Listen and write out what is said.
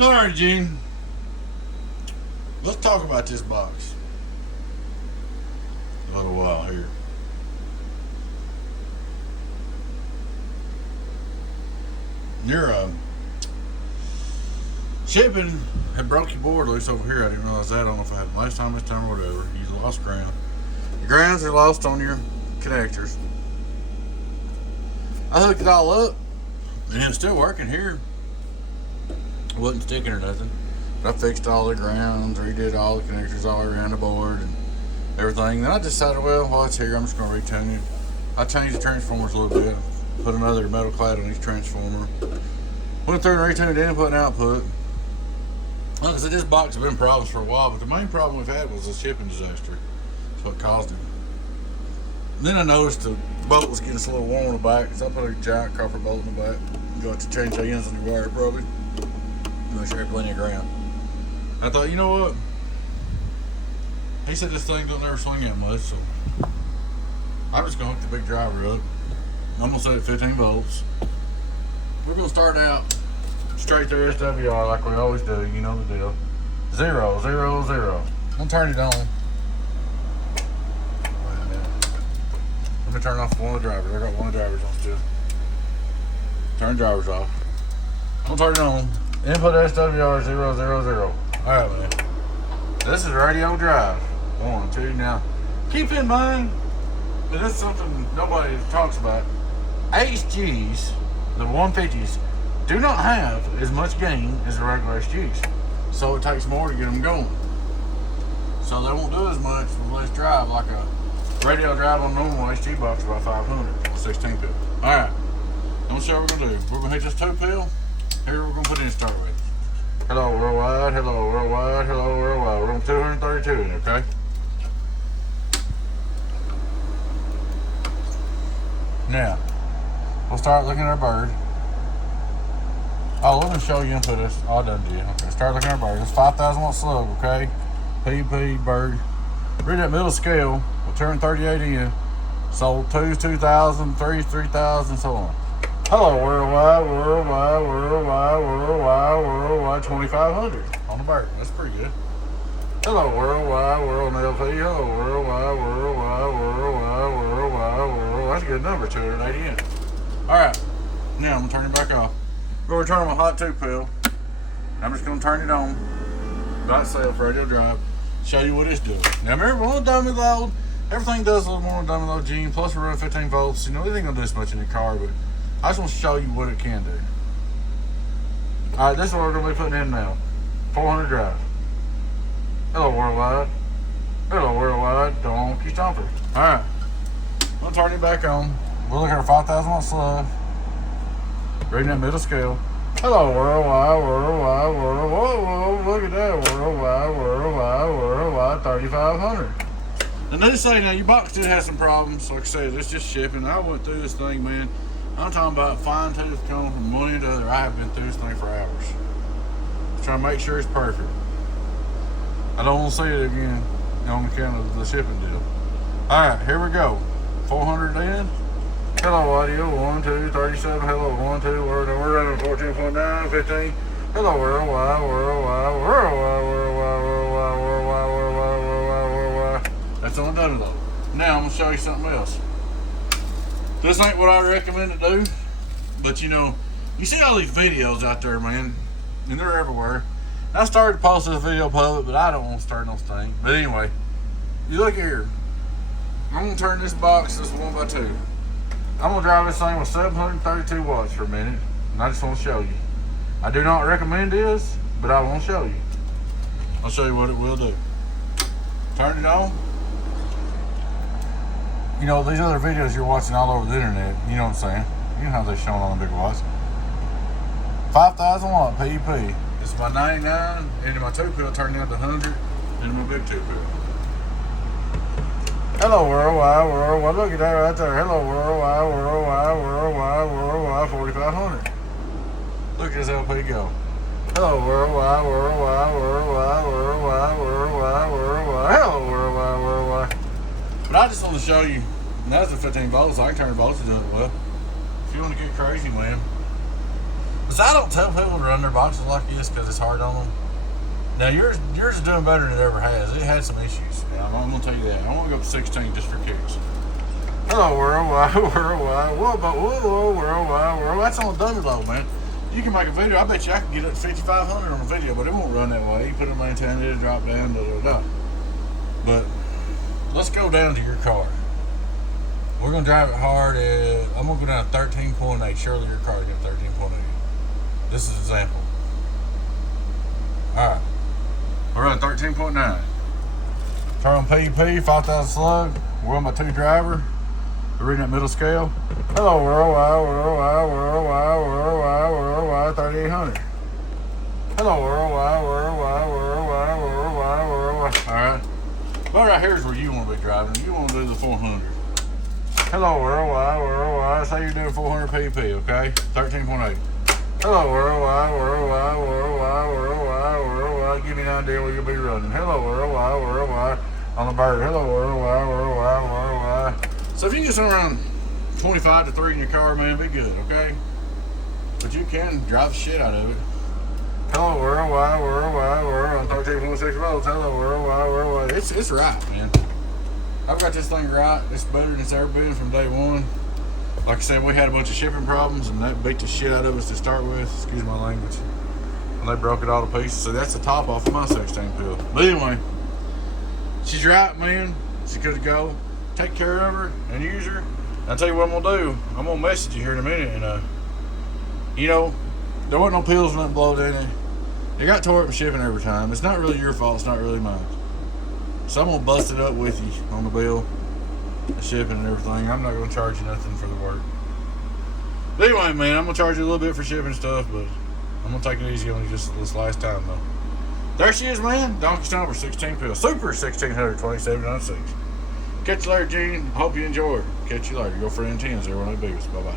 Alright, Gene. Let's talk about this box a little while here. Your shipping had broke your board loose over here. I didn't realize that. I don't know if I had it last time, this time, or whatever. You lost ground. Your grounds are lost on your connectors. I hooked it all up, and it's still working here. It wasn't sticking or nothing. But I fixed all the grounds, redid all the connectors all around the board and everything. Then I decided, well, while it's here, I'm just going to retune it. I changed the transformers a little bit. Put another metal clad on each transformer. Went through and retuned input and output. Like I said, this box has been problems for a while, but the main problem we've had was the shipping disaster. That's what caused it. And then I noticed the bolt was getting a little warm in the back, so I put a giant copper bolt in the back. You got to change the ends on your wire, probably. Make sure you have plenty of ground. I thought, you know what? He said this thing don't ever swing that much, so I'm just going to hook the big driver up. I'm going to set it 15 volts. We're going to start out straight through SWR like we always do. You know the deal. 0, 0, 0. I'm going to turn it on. Wait a minute. Let me turn off one of the drivers. I got one of the drivers on still. Turn drivers off. I'm going to turn it on. Input SWR 0, 0, 0. Alright, man. This is radio drive. 1, 2. Now, keep in mind that this is something nobody talks about. HGs, the 150s, do not have as much gain as the regular HGs. So it takes more to get them going. So they won't do as much with less drive like a radio drive on normal HG box about 500 or 16 pill. Alright, I'm going to show you what we're going to do. We're going to hit this 2 pill. Here we're going to put in start with. Hello worldwide, hello worldwide, hello worldwide. We're on 232, okay? Now, we'll start looking at our bird. Oh, let me show you input this. Oh, I done did. Okay, start looking at our bird. It's 5,000 watt slug, okay? PP bird. Read that middle scale. We'll turn 38 in. Sold 2s, 2,000, 3s, 3,000, so on. Hello, worldwide, worldwide, worldwide, worldwide, worldwide, 2,500 on the bird. That's pretty good. Hello, worldwide, world LP. Hello, worldwide, worldwide, worldwide, worldwide, world. That's a good number, 280 in. Alright, now I'm going to turn it back off. We're going to turn on my hot 2 pill. I'm just going to turn it on by itself, radio drive, show you what it's doing. Now remember, we're on dummy load. Everything does a little more on dummy load, Gene. Plus we're running 15 volts. You know, it ain't going to do this much in the car, but I just want to show you what it can do. Alright, this is what we're going to be putting in now. 400 drive. Hello, worldwide. Hello, worldwide. Donkey Stomper. Alright. I'm going to turn it back on. We'll look at our 5,000 watt slug. Reading that middle scale. Hello, worldwide, worldwide, worldwide. Whoa, whoa, look at that. Worldwide, worldwide, worldwide, 3,500. And they say now your box did have some problems. Like I said, it's just shipping. I went through this thing, man. I'm talking about fine tooth comb from one end to the other. I have been through this thing for hours. Just trying to make sure it's perfect. I don't want to see it again on account of the shipping deal. Alright, here we go. 400 in. Hello, audio. 1, 2, 37. Hello, 1, 2. We're running 14.9, 15. Hello, worldwide, worldwide, worldwide, worldwide, worldwide, worldwide, worldwide, worldwide, worldwide. That's on the dummy load. Now I'm going to show you something else. This ain't what I recommend to do, but you know, you see all these videos out there, man, and they're everywhere. And I started to post this video public, but I don't want to start no thing. But anyway, you look here. I'm going to turn this box, this 1x2. I'm going to drive this thing with 732 watts for a minute, and I just want to show you. I do not recommend this, but I want to show you. I'll show you what it will do. Turn it on. You know, these other videos you're watching all over the internet, you know what I'm saying? You know how they're showing on the big watts. 5,000 watt PEP. It's my 99, into my 2 pill turned down to 100, into my big 2 pill. Hello, worldwide, worldwide. Look at that right there. Hello, worldwide, worldwide, worldwide, worldwide, 4,500. Look at this LP go. Hello, worldwide, worldwide, worldwide, worldwide, worldwide, worldwide. Hello, worldwide, worldwide. But I just want to show you, and that's the 15 volts. I can turn the voltage on it well. If you want to get crazy, man. So I don't tell people to run their boxes like this because it's hard on them. Now yours is doing better than it ever has. It had some issues. Now, I'm gonna tell you that. I want to go up to 16 just for kicks. Hello worldwide, worldwide, whoa, worldwide. That's on a dummy load, man. You can make a video. I bet you I can get up to 5,500 on a video, but it won't run that way. You put it in maintain, it'll drop down, But let's go down to your car. We're gonna drive it hard. I'm gonna go down to 13.8. Surely your car got 13.8. This is an example. All right. We're running 13.9. Turn on PEP, 5,000 slug. We're on my 2 driver. We're reading that middle scale. Hello, worldwide, 3,800. Hello, worldwide. All right. But right here is where you want to be driving. You want to do the 400. Hello, worldwide. Say you're doing 400 PEP, okay? 13.8. Hello, worldwide. Give me an idea where you'll be running. Hello, worldwide. On the bird. Hello, worldwide. So if you get somewhere around 25 to 3 in your car, man, be good, okay? But you can drive the shit out of it. Hello, worldwide. On 13.6 volts. Hello, worldwide. It's right, man. I've got this thing right. It's better than it's ever been from day one. Like I said, we had a bunch of shipping problems, and that beat the shit out of us to start with. Excuse my language. And they broke it all to pieces. So that's the top off of my 16 pill. But anyway, she's right, man. She's good to go. Take care of her and use her. I'll tell you what I'm gonna do. I'm gonna message you here in a minute, and you know, there wasn't no pills, nothing blowed in it. It got tore up in shipping every time. It's not really your fault. It's not really mine. So I'm gonna bust it up with you on the bill, the shipping and everything. I'm not gonna charge you nothing for the work. But anyway, man, I'm gonna charge you a little bit for shipping stuff, but I'm gonna take it easy on you just this last time, though. There she is, man. Donkey Stomper, 16 pill, Super 1600, Catch you later, Gene. Hope you enjoyed. Catch you later. Your friend 10's there when I be with us. Bye bye.